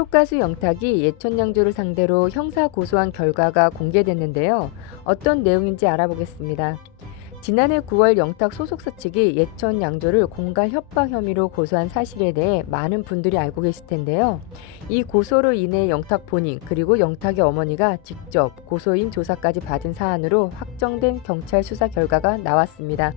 트롯 가수 영탁이 예천양조를 상대로 형사 고소한 결과가 공개됐는데요. 어떤 내용인지 알아보겠습니다. 지난해 9월 영탁 소속사 측이 예천양조를 공갈 협박 혐의로 고소한 사실에 대해 많은 분들이 알고 계실 텐데요. 이 고소로 인해 영탁 본인 그리고 영탁의 어머니가 직접 고소인 조사까지 받은 사안으로 확정된 경찰 수사 결과가 나왔습니다.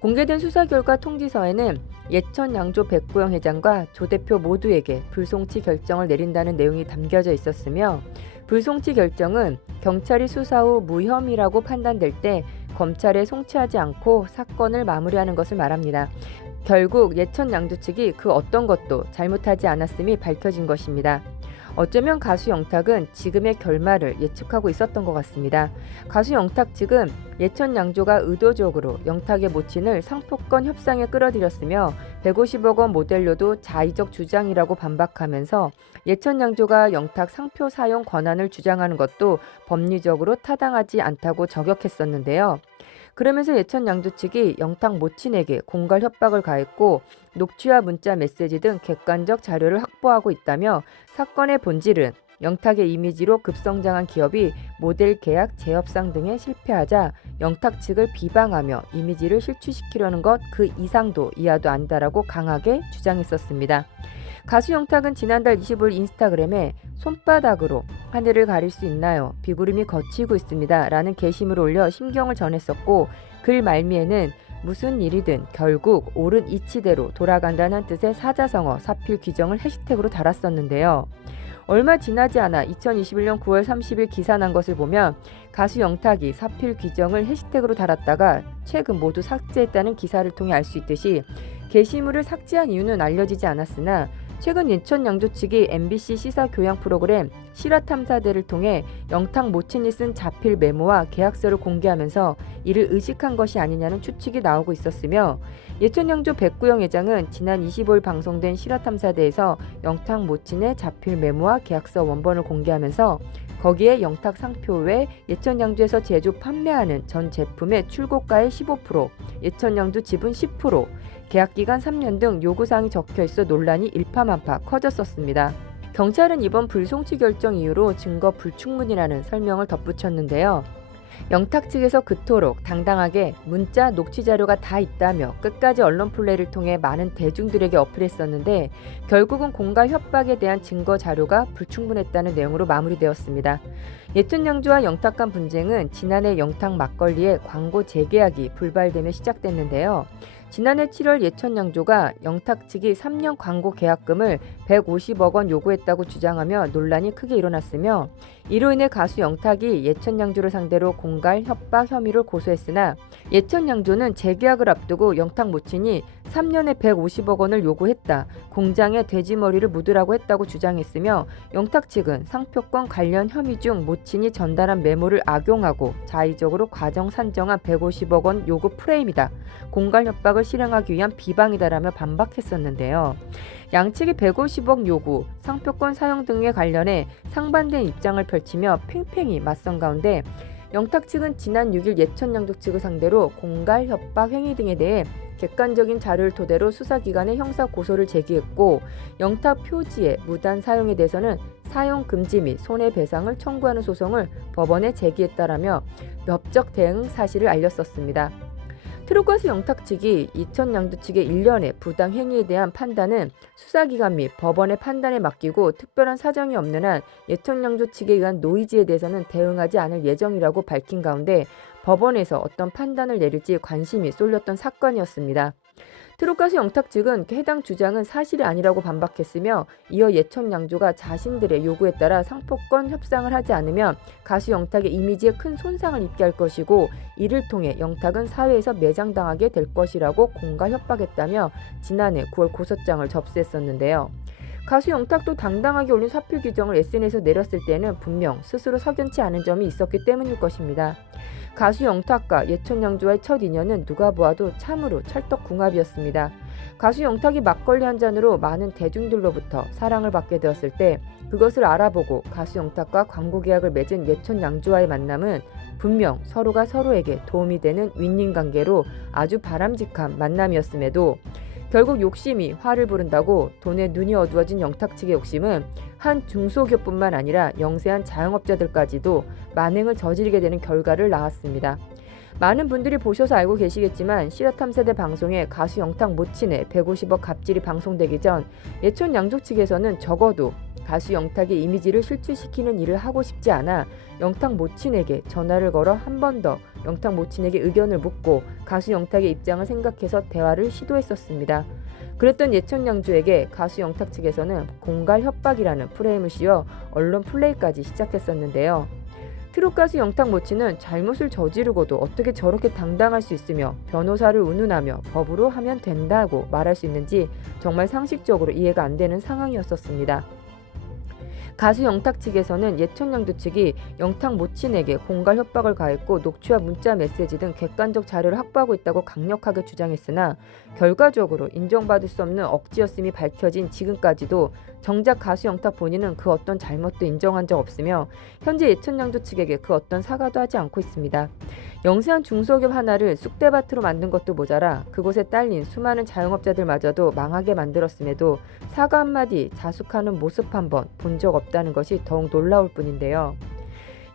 공개된 수사 결과 통지서에는 예천양조 백구영 회장과 조 대표 모두에게 불송치 결정을 내린다는 내용이 담겨져 있었으며, 불송치 결정은 경찰이 수사 후 무혐의라고 판단될 때 검찰에 송치하지 않고 사건을 마무리하는 것을 말합니다. 결국 예천양조 측이 그 어떤 것도 잘못하지 않았음이 밝혀진 것입니다. 어쩌면 가수 영탁은 지금의 결말을 예측하고 있었던 것 같습니다. 가수 영탁 측은 예천양조가 의도적으로 영탁의 모친을 상표권 협상에 끌어들였으며 150억 원 모델료도 자의적 주장이라고 반박하면서 예천양조가 영탁 상표 사용 권한을 주장하는 것도 법리적으로 타당하지 않다고 저격했었는데요. 그러면서 예천양조 측이 영탁 모친에게 공갈 협박을 가했고 녹취와 문자 메시지 등 객관적 자료를 확보하고 있다며, 사건의 본질은 영탁의 이미지로 급성장한 기업이 모델 계약 재협상 등에 실패하자 영탁 측을 비방하며 이미지를 실추시키려는 것 그 이상도 이하도 아니다라고 강하게 주장했었습니다. 가수 영탁은 지난달 25일 인스타그램에 손바닥으로 하늘을 가릴 수 있나요? 비구름이 걷히고 있습니다. 라는 게시물을 올려 심경을 전했었고, 글 말미에는 무슨 일이든 결국 옳은 이치대로 돌아간다는 뜻의 사자성어 사필 규정을 해시태그로 달았었는데요. 얼마 지나지 않아 2021년 9월 30일 기사 난 것을 보면 가수 영탁이 사필 규정을 해시태그로 달았다가 최근 모두 삭제했다는 기사를 통해 알 수 있듯이, 게시물을 삭제한 이유는 알려지지 않았으나 최근 예천양조 측이 MBC 시사 교양 프로그램 실화탐사대를 통해 영탁 모친이 쓴 자필 메모와 계약서를 공개하면서 이를 의식한 것이 아니냐는 추측이 나오고 있었으며, 예천양조 백구영 회장은 지난 25일 방송된 실화탐사대에서 영탁 모친의 자필 메모와 계약서 원본을 공개하면서 거기에 영탁 상표 외 예천양조에서 제조 판매하는 전 제품의 출고가의 15%, 예천양조 지분 10%, 계약기간 3년 등 요구사항이 적혀있어 논란이 일파만파 커졌었습니다. 경찰은 이번 불송치 결정 이후로 증거 불충분이라는 설명을 덧붙였는데요. 영탁 측에서 그토록 당당하게 문자 녹취 자료가 다 있다며 끝까지 언론 플레이를 통해 많은 대중들에게 어필했었는데, 결국은 공갈 협박에 대한 증거 자료가 불충분했다는 내용으로 마무리되었습니다. 예천양조와 영탁 간 분쟁은 지난해 영탁 막걸리의 광고 재계약이 불발되며 시작됐는데요. 지난해 7월 예천양조가 영탁 측이 3년 광고 계약금을 150억 원 요구했다고 주장하며 논란이 크게 일어났으며, 이로 인해 가수 영탁이 예천양조를 상대로 공갈 협박 혐의를 고소했으나 예천양조는 재계약을 앞두고 영탁 모친이 3년에 150억 원을 요구했다, 공장에 돼지머리를 묻으라고 했다고 주장했으며, 영탁 측은 상표권 관련 혐의 중 모친이 전달한 메모를 악용하고 자의적으로 과정 산정한 150억 원 요구 프레임이다, 공갈 협박을 실행하기 위한 비방이다라며 반박했었는데요. 양측이 150억 요구, 상표권 사용 등에 관련해 상반된 입장을 펼치며 팽팽히 맞선 가운데, 영탁 측은 지난 6일 예천양조 측을 상대로 공갈 협박 행위 등에 대해 객관적인 자료를 토대로 수사기관에 형사 고소를 제기했고, 영탁 표지의 무단 사용에 대해서는 사용 금지 및 손해배상을 청구하는 소송을 법원에 제기했다라며 법적 대응 사실을 알렸었습니다. 트롯 가수 영탁 측이 예천양조 측의 일련의 부당 행위에 대한 판단은 수사기관 및 법원의 판단에 맡기고 특별한 사정이 없는 한 예천양조 측에 의한 노이즈에 대해서는 대응하지 않을 예정이라고 밝힌 가운데, 법원에서 어떤 판단을 내릴지 관심이 쏠렸던 사건이었습니다. 트롯 가수 영탁 측은 해당 주장은 사실이 아니라고 반박했으며, 이어 예천양조가 자신들의 요구에 따라 상표권 협상을 하지 않으면 가수 영탁의 이미지에 큰 손상을 입게 할 것이고, 이를 통해 영탁은 사회에서 매장당하게 될 것이라고 공갈 협박했다며 지난해 9월 고소장을 접수했었는데요. 가수 영탁도 당당하게 올린 사표 규정을 SNS에서 내렸을 때는 분명 스스로 석연치 않은 점이 있었기 때문일 것입니다. 가수 영탁과 예천양조와의 첫 인연은 누가 보아도 참으로 찰떡궁합이었습니다. 가수 영탁이 막걸리 한 잔으로 많은 대중들로부터 사랑을 받게 되었을 때, 그것을 알아보고 가수 영탁과 광고 계약을 맺은 예천양조와의 만남은 분명 서로가 서로에게 도움이 되는 윈윈 관계로 아주 바람직한 만남이었음에도, 결국 욕심이 화를 부른다고 돈에 눈이 어두워진 영탁 측의 욕심은 한 중소기업뿐만 아니라 영세한 자영업자들까지도 만행을 저지르게 되는 결과를 낳았습니다. 많은 분들이 보셔서 알고 계시겠지만 실화탐사대 방송에 가수 영탁 모친의 150억 갑질이 방송되기 전 예촌 양조 측에서는 적어도 가수 영탁의 이미지를 실추시키는 일을 하고 싶지 않아 영탁 모친에게 전화를 걸어 한 번 더 영탁 모친에게 의견을 묻고 가수 영탁의 입장을 생각해서 대화를 시도했었습니다. 그랬던 예촌 양조에게 가수 영탁 측에서는 공갈 협박이라는 프레임을 씌워 언론 플레이까지 시작했었는데요. 트롯 가수 영탁 모친은 잘못을 저지르고도 어떻게 저렇게 당당할 수 있으며 변호사를 운운하며 법으로 하면 된다고 말할 수 있는지 정말 상식적으로 이해가 안 되는 상황이었었습니다. 가수 영탁 측에서는 예촌 양조 측이 영탁 모친에게 공갈 협박을 가했고 녹취와 문자 메시지 등 객관적 자료를 확보하고 있다고 강력하게 주장했으나 결과적으로 인정받을 수 없는 억지였음이 밝혀진 지금까지도 정작 가수 영탁 본인은 그 어떤 잘못도 인정한 적 없으며 현재 예촌 양조 측에게 그 어떤 사과도 하지 않고 있습니다. 영세한 중소기업 하나를 쑥대밭으로 만든 것도 모자라 그곳에 딸린 수많은 자영업자들마저도 망하게 만들었음에도 사과 한마디 자숙하는 모습 한번 본 적 없다는 것이 더욱 놀라울 뿐인데요.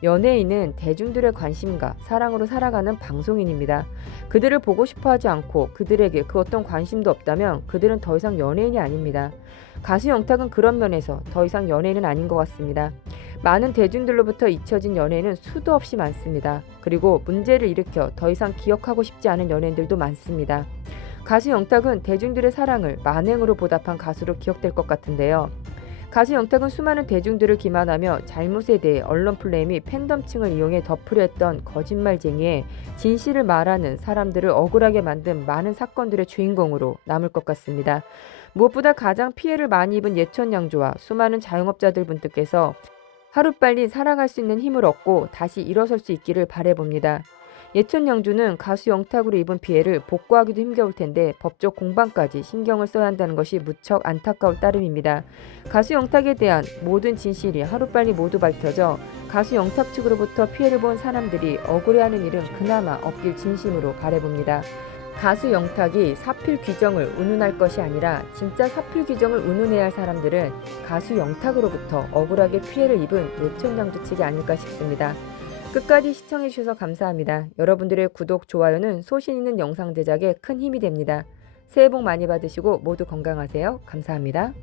연예인은 대중들의 관심과 사랑으로 살아가는 방송인입니다. 그들을 보고 싶어 하지 않고 그들에게 그 어떤 관심도 없다면 그들은 더 이상 연예인이 아닙니다. 가수 영탁은 그런 면에서 더 이상 연예인은 아닌 것 같습니다. 많은 대중들로부터 잊혀진 연예인은 수도 없이 많습니다. 그리고 문제를 일으켜 더 이상 기억하고 싶지 않은 연예인들도 많습니다. 가수 영탁은 대중들의 사랑을 만행으로 보답한 가수로 기억될 것 같은데요. 가수 영탁은 수많은 대중들을 기만하며 잘못에 대해 언론 플레이 및 팬덤층을 이용해 덮으려 했던 거짓말쟁이에 진실을 말하는 사람들을 억울하게 만든 많은 사건들의 주인공으로 남을 것 같습니다. 무엇보다 가장 피해를 많이 입은 예촌 양조와 수많은 자영업자들 분들께서 하루빨리 살아갈 수 있는 힘을 얻고 다시 일어설 수 있기를 바라봅니다. 예촌 양조는 가수 영탁으로 입은 피해를 복구하기도 힘겨울 텐데 법적 공방까지 신경을 써야 한다는 것이 무척 안타까울 따름입니다. 가수 영탁에 대한 모든 진실이 하루빨리 모두 밝혀져 가수 영탁 측으로부터 피해를 본 사람들이 억울해하는 일은 그나마 없길 진심으로 바라봅니다. 가수 영탁이 사필 규정을 운운할 것이 아니라 진짜 사필 규정을 운운해야 할 사람들은 가수 영탁으로부터 억울하게 피해를 입은 예촌 양조 측이 아닐까 싶습니다. 끝까지 시청해주셔서 감사합니다. 여러분들의 구독, 좋아요는 소신 있는 영상 제작에 큰 힘이 됩니다. 새해 복 많이 받으시고 모두 건강하세요. 감사합니다.